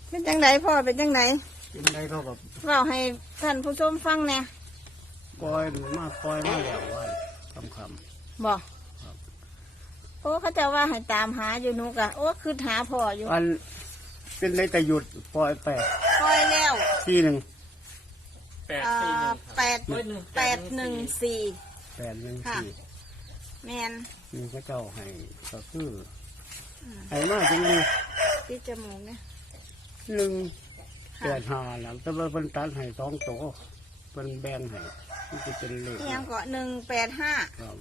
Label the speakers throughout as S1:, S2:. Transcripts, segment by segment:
S1: เป็นจังไดพ่อเป็นจังได
S2: เป็นไรเขากับ
S1: เล่าให้ท่านผู้ชมฟังแหน่
S2: ปล่อยมาแล้วว่าคำ
S1: บอกโอ้เขาจะว่าให้ตามหาอยู่นุกอะโอ้คือหาพ่ออยู่
S2: อันเป็นไรแต่หยุดปล่อยแปด
S1: ปล่อยแล้ว
S2: ที่หนึ่ง
S1: 814
S2: 814
S1: แมน
S2: มีพระเจ้าให้ก็คือให้มาจริงเลย
S1: ที่จมูกเนี่ย
S2: 185แล้วแต่ว่าเป็นตัดให้2ตัวเป็นแบ่งให้มันจะเป็นเลข
S1: นี่ยังเกาะ185
S2: ครับ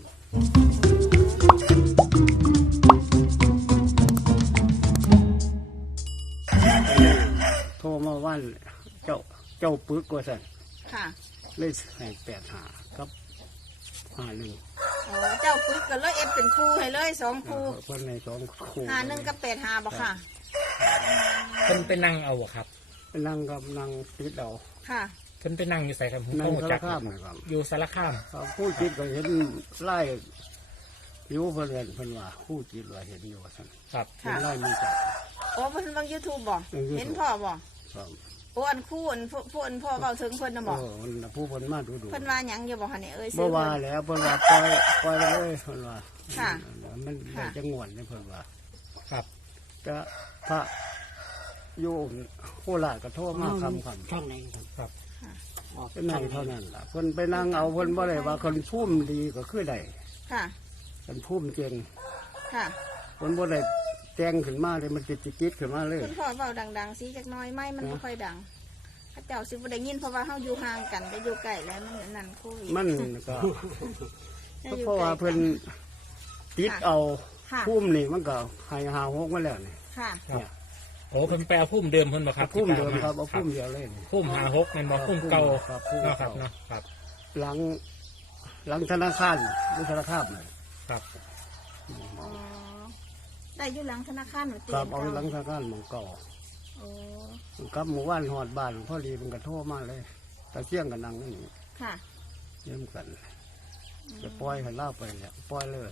S2: โทรมาวันเจ้าปึกกว่าสั่น
S1: ค่ะ
S2: เลยให้85ครับ51
S1: โอ้เจ้าปึ๊กก็เลยเอฟเป็นคู่ให้เลย2คู่
S2: เพิ่นใน2คู่
S1: 51กับ85บ่ค่ะ
S3: เพิ่นไปนั่งเอาอะครับ
S2: นั่งกับนั่งติดเอา
S1: ค่ะ
S3: เพิ่นไปนั่งอยู่ใส่ครับผม
S2: นั่ง
S3: ก็
S2: สาร
S3: จัก
S2: คามนะครับ
S3: อยู่สารคาม
S2: ผู้จิตก็เห็นไล่อยู่เพิ่นเพิ่นว่าผู้จิตว่าเห็นอยู่ว่าซั่น
S3: ครับ
S2: เห็นไล่มีจับ
S1: โอ้เพิ่นเบิ่ง YouTube บ่
S2: เบิ่ง YouTube
S1: เห็นพ่อบ่
S2: ครับ
S1: โอ้อันคู่อันผู้อันพ่อเว้าถึงเพิ่นน่ะบ่
S2: มันน่ะผู้เพิ่นมาดู
S1: เพิ่นว่าหยังอยู่บ่คะเนี่ยเอ้ย
S2: บ่ว่าแล้วเพิ่นว่าปล่อยเลยเพิ่นว่า
S1: ค่ะ
S2: มันได้จังหวนเนี่ยเพิ่นว่า
S3: ครับ
S2: จะพระอยู่โคราชก็โทรมาคำ
S4: ช่องไหนครับ
S3: ครับ
S4: ออก
S2: เป็นนั่งเท่านั้นล่ะเพิ่นไปนั่งเอาเพิ่นบ่ได้ว่าคนพุ่มดีก็คือได้
S1: ค่ะ
S2: คนพุ่มเก่ง
S1: ค่ะ
S2: เพิ่นบ่ได้แต่งขึ้นมาเลยมันติดขึ้นมาเลย
S1: คุณพ่อเว้าดังๆสิจักหน้อยไม่มันบ่ค่อยดังเขาเจ้าสิบ่ได้ยินเพราะว่าเฮาอยู่ห่างกันไปอยู่ใกล้แล้วมันอันนั่นโควิด
S2: มันก็
S1: อยู่
S2: เพราะว่าเพิ่นติดเอา
S1: ค่ะ
S2: พุ่มนี่มันก็ให้หาหกมาแล้วนี่
S1: ค่ะ
S2: เนี่ย
S3: โอ้เพิ่นไปเอาพุ่มเดิมเพิ่นบ่ครับ
S2: พุ่มเดิม
S3: ที่
S2: ครับ
S3: ต
S2: เอาพุ่มเดียวเลยนี่
S3: พุ่ม56แม่นบ่พุ่มเก่า
S2: ครับพุ่ม
S3: เนาะค
S2: เก่า
S3: รับเนาะครับ
S2: หลังธนาคารหรือธนาคารนี่
S3: ครับ
S1: อ๋อได้อยู่หลังธนาคารหรือตี
S2: ครับเอา
S1: เก่า
S2: หลังธนาคารหมองเก่า
S1: โอ้
S2: ครับหมู่บ้านหอดบ้านพอดีมันก็โทรมาเลยตะเคียงกันนั่งนั่นนี่
S1: ค่ะ
S2: เยี่ยมกันจะปล่อยให้เล่าไปเนี่ยปล่อยเลย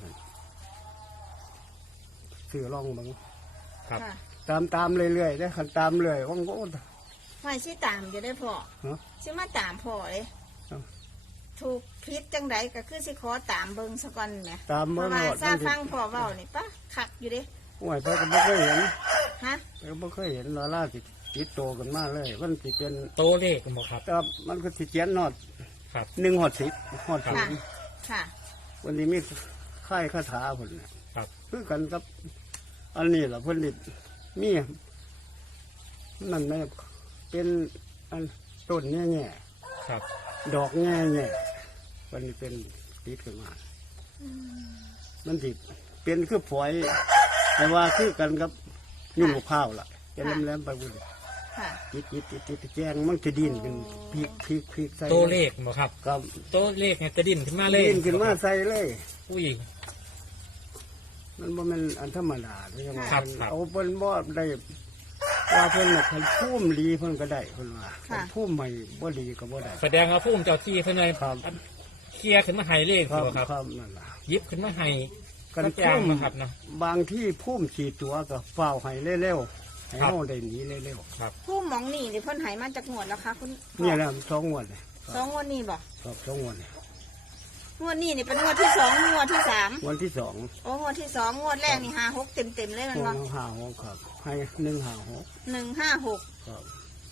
S2: ซื้อล่องบัง
S3: ครับ
S1: ค่ะ
S2: ตามเรื่อยๆได้ขันตามเลยว่างโอ้
S1: ไม่สิตามจะได้พ่อ
S2: เนาะ
S1: สิมาตามพ่อเอ้
S2: ครับ
S1: ถูกพิษจังใดก็คือสิขอตามเบิ่งซะก่อนแหม
S2: ตาม
S1: เพ
S2: เมื่อ
S1: ราะ
S2: ห
S1: ว่า
S2: มด
S1: ซาฟังพ่อเว้านี่ปะคักอยู่เด้
S2: โอ้ยเพิ่นก็ไม่เคยเห็น
S1: ฮะ
S2: เพิ่นก็ไม่เคยเห็นลาล่าสิติดโตกันมาเลยมันสิเป็น
S3: โตเลขบ่ครับ
S2: แต่มันก็สิเจียนนอด
S3: ครับ
S2: 1 หอด 10 หอด
S1: ค่ะ ค่ะ
S2: วันนี้มีค่ายคาถาเพิ่นน่ะ
S3: ครับ
S2: คือกันกับอันนี้ล่ะเพิ่นนี่มีนั่นแม่เป็นอันต้นแง่
S3: ครับ
S2: ๆดอกแง่ๆมันเป็นติดขึ้นมามันสิเป็นคือฝอยแต่ว่าคือกันกับยุ่งมะพร้าวล่ะจะแหลมๆไปบุญ
S1: ค่ะ
S2: ติดแจงมันจะดินเป็นพริกใส่
S3: โตเลขบ่ครับ
S2: ครับ
S3: โตเลขเนี่ยจะดิ้นขึ้นมาเลย
S2: ดินขึ้นมาใส่เลย
S3: ผู้หญิง
S2: มันบ่แม่นอันธรรมดาเลยยังไง
S3: ครับ
S2: เอาเพิ่นบ่ได้ว่าเพิ่นน่ะคันพุ่มดีเพิ่นก็ได้เพิ่นว่า
S1: ค่ะ
S2: คันพุ่มใหม่บ่ดีก็บ่ได้
S3: แสดงว่าพุ่มเจ้าที่เพิ่นเลย
S2: ครับ
S3: เคลียร์ขึ้นมาให้เลข
S2: ครับ
S3: บ่ครับ
S2: ครับนั่นล่ะ
S3: หยิบขึ้นมาให้
S2: กัน
S3: สักอย่าง
S2: พุ่ม
S3: นะครับเนาะ
S2: บางที่พุ่มขี่ตัวก็เฝ้าให้เร็วๆให้
S3: ครับ
S2: เฮาได้หนีเร็ว
S1: ผู้หมองนี่เพิ่นใหายมาจากงวดแล้วคะคุณ
S2: ๆ
S1: พ่อ
S2: เนี่ยนะ2งวดเลย
S1: สองงวดนี่บ่
S2: ครับ2งวดเลย
S1: งวดนี่นี่เป็นงวดที่สองงวดที่สาม
S2: วันที่2
S1: โอ้งวดที่สองงวดแรกนี่56เต็มเลยมัน
S2: งว
S1: บ่
S2: ด56ครับให้156
S1: 156
S2: ครับ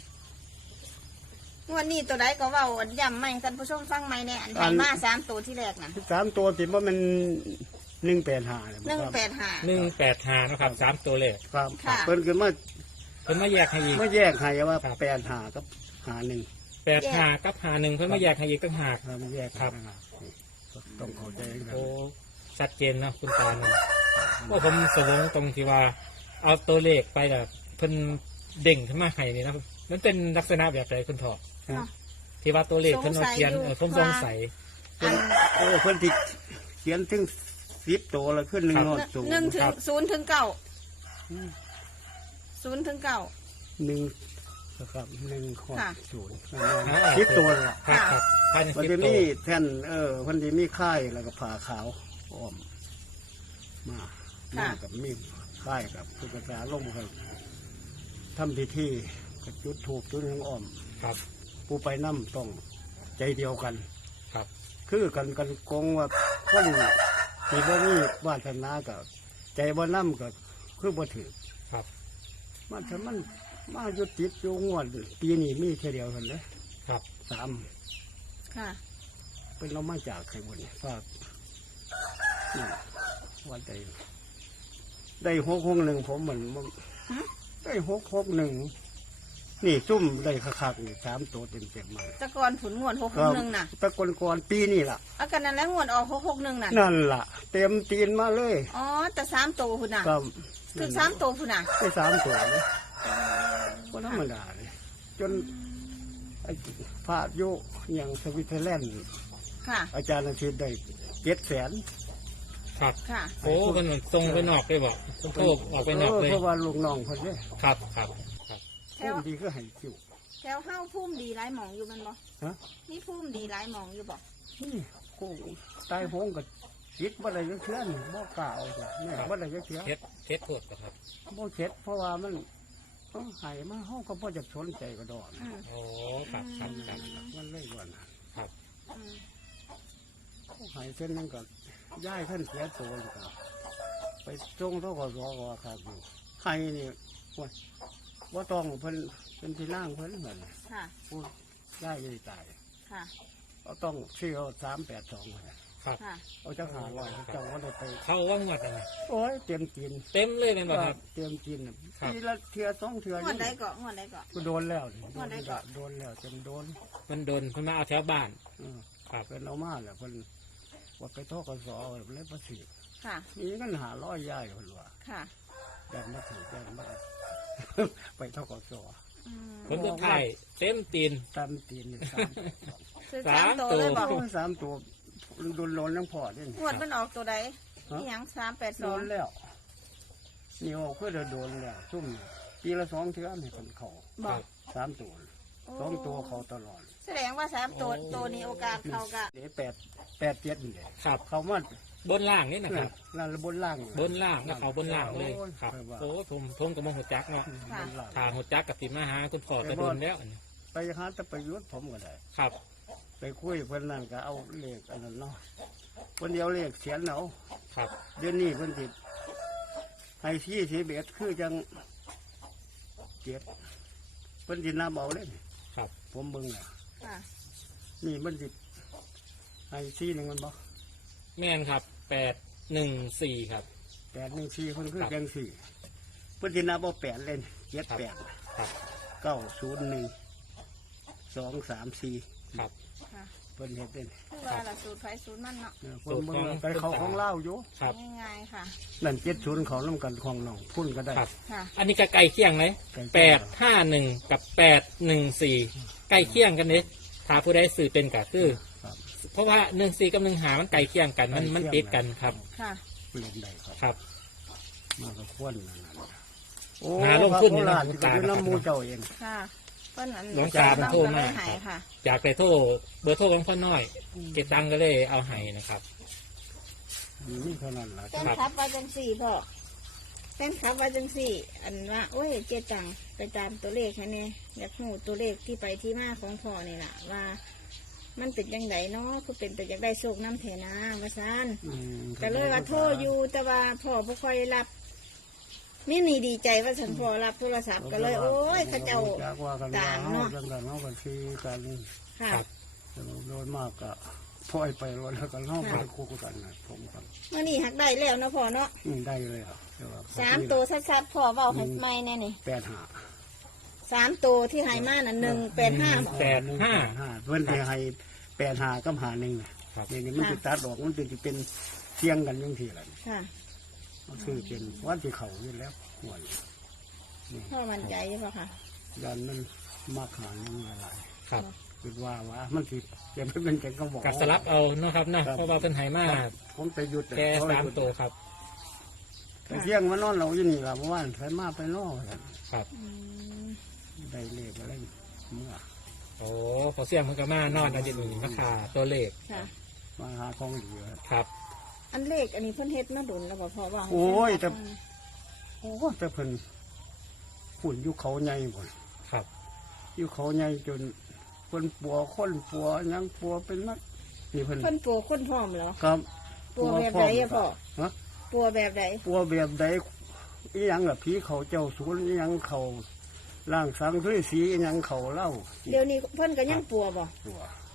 S1: งวดนี้ตัวใดก็เว้าอันย้ำใหม่ท่านผู้ชมฟังใหม่แน่อันให้มา3ตัวที่แรกน่ะ
S2: 3ตัวสิบ่แมัน185เนี่ยบ่ครับ
S1: 185
S3: 185นะครับ3ตัวเลข
S2: ครับ
S1: ค่ะ
S2: เพิ่นขึ้นมา
S3: เพิ่นมาแยกให้อีก
S2: ไม่แยกให้ว่า
S3: ครับ
S2: 85กับ51
S3: 85กับ51เพิ่นมาแยกให้อีกต่างหาก
S2: ครับไม่แยก
S3: ครับ
S2: ต้องเข้าใจกัน
S3: โอ้ชัดเจนนะคุณตาเนาะว่าผมสงสัยตรงที่ว่า เอาตัวเลขไปแบบเพิ่นเด้งขึ้นมาให้นี่นะมันเป็นลักษณะแบบไหนคุณทอ
S1: เนาะ
S3: ที่ว่าตัวเลขเพิ่นเอาเขียนผมสงสัย
S1: อัน
S2: โอ้เพิ่นที่เขียนถึง10ตัวแล้วขึ้น1
S3: ครับ
S2: โนดสูง
S1: 1ถึง
S3: ครับ
S1: 0ถึง9 0ถึง9
S2: 1นะครับ1ข้อ
S1: ค่ะ
S2: 0 10ตัวละ
S3: ครับครับภายใน
S2: มัน
S3: 10
S2: จะ
S3: ตั
S2: มี
S3: ว
S2: แท่นเพิ่นสิมีค่ายแล้วก็ผ้าขาวอ้อมมากับมีค่ายกับตุ๊กตาลงกันทำพิธีก็จุดถูกจุดหยังอ้อม
S3: ครับ
S2: ผู้ไปนํต้องใจเดียวกัน
S3: ครับ
S2: คือกันกงว่าคนที่บ่มีวาสนาก็ใจบ่นํก็คือบ่ถือ
S3: ครับ
S2: มันถ้ามันมาอยู่ติดอยู่งวดปีนี้มีแค่เดียวเท่านั้นเด้
S3: ครับ
S2: 3
S1: ค่ะ
S2: เป็นเรามาจากใครบ่นี่ฝากนี่ว่าได้661ผมเหมือนได้661นี่ซุ่มได้คักๆนี่3ตัวเต็มๆมา
S1: แตะกอนผุนงวด661น่ะ
S2: ตะก่อนปีนี่ล่ะ
S1: เอากันนั้นแล้วงวดออก661น่ะ
S2: นั่นล่ะ เต็มตีนมาเลย
S1: อ๋อแต่3ตัวพุ่นน่ะ
S2: ก็
S1: คือ3ตัวพุ่นน่ะ
S2: ได้3ตัวเลยก็ธรรมดาเลยจนไอ้พาดโยอย่างสวิตเซอร์แลนด์
S1: ค่ะ
S2: อาจารย์อาทิตย์ได้700,000
S3: ครับ
S1: ค่ะ
S3: โอ้เป็นเหมือนทรงไปนอกเลยบอกคุณโทษออกไปนอกเลย
S2: เพราะว่าลูกน้องคนนี้
S3: ครับครับครับ
S1: แถ
S2: พุ่
S1: ว
S2: มดีก็ให้คิว
S1: แถวเฮาพุ่มดีหลายหมองอยู่แมันบ่
S2: ฮะ
S1: นี่พุ่มดีหลายหมองอยู่บ่
S2: นี่โค้งตายโหงกับจิตบ่ได้จะเชื่อนบ่กล่าวจ้ะแม่บ่ได้จะเชื่อ
S3: เทสโทษครับ
S2: บ่เช็ดเพราะว่ามันหายมาเฮาก็บ่จะสนใจก็ดอก
S1: อืม
S3: โอ้ครับครับครับ
S2: มันเลยก่อน
S3: ครับ
S1: อืม
S2: หายเส้นนึงก็ย้ายท่านเสียตัวเลยก็ไปจงเท่ากับรอครับอยู่ใครนี่ว่าต้องเพิ่นเป็นที่ล่างเพิ่นเหมือน
S1: ค่ะ
S2: พูดย้ายเลยตาย
S1: ค่ะ
S2: เอาต้องชื่อเอา382เลย
S3: ครับ
S1: ค่ะ
S2: เอาจัง500เจ้าว่าได้ไป
S3: เข้าว่างวดอะไร
S2: โอ้ยเต็มกิน
S3: เต็มเลยเป็นบ่ครับ
S2: เต็มกินน่ะ
S3: ครับ
S2: ทีละเทือ2เทือง
S1: วดใดเกาะงวดใดเกาะ
S2: ก็โดนแล้วนี่
S1: ว่าได้ก่อน
S2: โดนแล้วเต็มโดน
S3: มันโดนเพิ่นมาเอาแถวบ้าน
S2: อืม
S3: ครับ
S2: เพิ่นเอามาแล้วเพิ่นว่าไปทกสเลยบ่ถือ
S1: ค่ะ
S2: มีเงิน500ย้ายเพิ่นว่า
S1: ค่ะ
S2: แบนมาถือแบนมา ไปทกส
S1: อืม
S3: ผลสุดท้ายเต็มตีน
S2: ตามตีนนี่
S1: คือ
S3: สาม
S1: 3ตัวเลย
S3: ตั
S1: บ่
S2: 3 3ตัวโดนล้นทั้งพอเด่น
S1: งวดมันออกตัวใด
S2: ฮะ
S1: นี่หยัง
S2: โดน
S1: 382
S2: แล้วนี่โอ้คือโดนแล้วซุ่มนี่ปีละ2เทื่อให้คนเข้า
S1: บ่
S2: 3ตัว2ตัวเขาตลอด
S1: แสดงว่า3ตัวนี้โอกาสเข้ากะ
S2: นี่8 7นี่แหละ
S3: ครับ
S2: เขามา
S3: บนล่างนี่นะครับ
S2: นั่นบนล่าง
S3: บนล่างนะเขาบนล่างเลย
S2: โอ้
S3: ครับ
S2: ว่า
S3: โอ้ผมกับมงหัวจักเนาะ
S2: บนล่าง
S3: ทางหัวจักกับติมาหาคุณพ่อกระโดนแล้วอันนี้
S2: ไปหาแต่ประยุทธ์ผมก็ได้
S3: ครับ
S2: ไปคุยเพิ่นนั่นก็เอาเลขอันนั้นเนาะคนเดียวเลขเขียนเอา
S3: ครับ
S2: เดี๋ยวนี้เพิ่นติดให้ที่11คือจังเจ็ดเพิ่นสินับเอาเลย
S3: ครับ
S2: ผมเบิ่งน่ะ
S1: ค่ะ
S2: นี่มันสิให้ที่หนึงมันบ่
S3: แม่นครับ814ครับ
S2: 814เพิ่นคือ
S3: ครับ
S2: จังสี่เพิ่นสินับเอา8เลย78
S3: ครับ
S2: 901 234
S3: ครับ
S1: ค่ะ
S2: เพิ่นเฮ็ดเด้น
S1: คือว่าละสูตรไผสูตรมันเนาะ
S2: เพิ่นเบิ่งแล้วไปเขาของเล่าวอยู่
S3: ครับ
S1: ง่ายๆค่ะ
S2: นั่น70เขานํกันของน้องพุ่นก็ได้
S3: ครับ
S1: ค่ะ
S3: อันนี้ก็ใกล้เคียงเลย
S2: ใกล้เคียง
S3: 851กับ814ใกล้เคียงกันเลยถ้าผู้ใดสื่อเป็นก็คือ
S2: ครับ
S3: เพราะว่า14กับ15มันใกล้เคียงกันมันติดกันครับ
S1: ค่ะ
S2: เปลี่ยนได้ครับ
S3: ครับ
S2: มาก็ควรนั่นน่ะโอ้
S3: หาลงทุน
S2: พระโบราณ
S3: นี่
S2: ก็
S3: นะ
S2: อยู่น้ำหมูเจ้าเอง
S1: ค่ะเพิ่นอัน
S3: หลวงตาเป็นโทรมา
S1: เพิ่นให้ค่ะ
S3: อยากได้โทรเบอร์โทรของพ่อน้อย เก็บตังค์ก็เลยเอาให้นะครับ
S2: นี่เท่านั้นล่ะ
S1: เป็นครับว่าจังสี่พ่อเป็นครับว่าจังสี่ อันว่าโอ้ยเจตังไปตามตัวเลขให้เนี่ยอยากหูตัวเลขที่ไปที่มาของพ่อนี่แหละว่า มันเป็นยังไงเนาะคือเป็นแต่อยากได้โชคน้ำเทนาว่าซาน
S2: อืม
S1: ก็เลยว่าโทรอยู่แต่ว่าพ่อบ่ค่อยรับนี่นี่ดีใจว่าฉันพ่อรับโทรศัพท์ก็เลย โอ้ยเขาเจ้า
S2: จากว่ากัน
S1: ตามเนาะ
S2: จังกันเนาะกันคือกัน
S1: ค่ะ
S3: ครับ
S2: โดนมากก็พ่อยไปรถแล้วกันเนาะไปคู่กันนะผมกัน
S1: เมื่อนี้หักได้แล้วเนาะพ่อเนาะ
S2: ได้เลยอ่ะแต่ว่า
S1: 3 ตัวชัดๆพ่อเว้าให้ไม่แน่นี่
S2: 85
S1: 3 ตัวที่ให้มาน่ะ185
S2: เพิ่นสิให้85กับ51น่ะ
S3: ครับ
S2: นี่มันสิตัดออกมันสิเป็นเที่ยงกันจังซี่ล่ะ
S1: ค่ะ
S2: มันคือเป็นวันที่เขาอยู่แล้วหวยนี่
S1: พ่อมั่นใจใช่ปะค่ะ
S2: ยันมันมาขายังอะไร
S3: ครับ
S2: คิดว่ามันสิจะไม่เป็นแกงกระบอก
S3: กับสลับเอาเนาะครับเนาะเพราะว่าเป็นไหมา
S2: ผมไปหยุด
S3: แค่3ตัวครับ
S2: ไปเที่ยงมานอนเราอยู่นี่ละเมื่อวานไปมาไปนอกกัน
S3: ครับ
S1: อืม
S2: ได้เลขอะไรเมื่อ
S3: โอ้พอเสี่ยงมันก็มานอนอันนี้มาขาตัวเลข
S1: ค่ะ
S2: มาหาของดีครับ
S3: ครับ
S1: อันเลขอันนี้เพิ่นเฮ็ดมาดุนแล้วบ่พ่อว่าให้
S2: โอ้ย
S1: ฟัง
S2: โอ้แต่เพิ่นฝุ่นอยู่เขาใหญ่หมด
S3: ครับ
S2: อยู่เขาใหญ่จนคนปัวคนปัวหยังปัวเป็นนักนี่เพิ่น
S1: เพิ่นปัวคนพร้อมเหรอ
S2: ครับ
S1: ปัวแบบใดอะพ่อ
S2: ฮะ
S1: ปัวแบบใด
S2: ปัวแบบใดอีหยังล่ะผีเขาเจ้าศูนย์อีหยังเขาล่างสังด้วยสีอีหยังเขาเล่า
S1: เดี๋ยวนี้เพิ่นก็ยังปัวบ่
S2: ปัว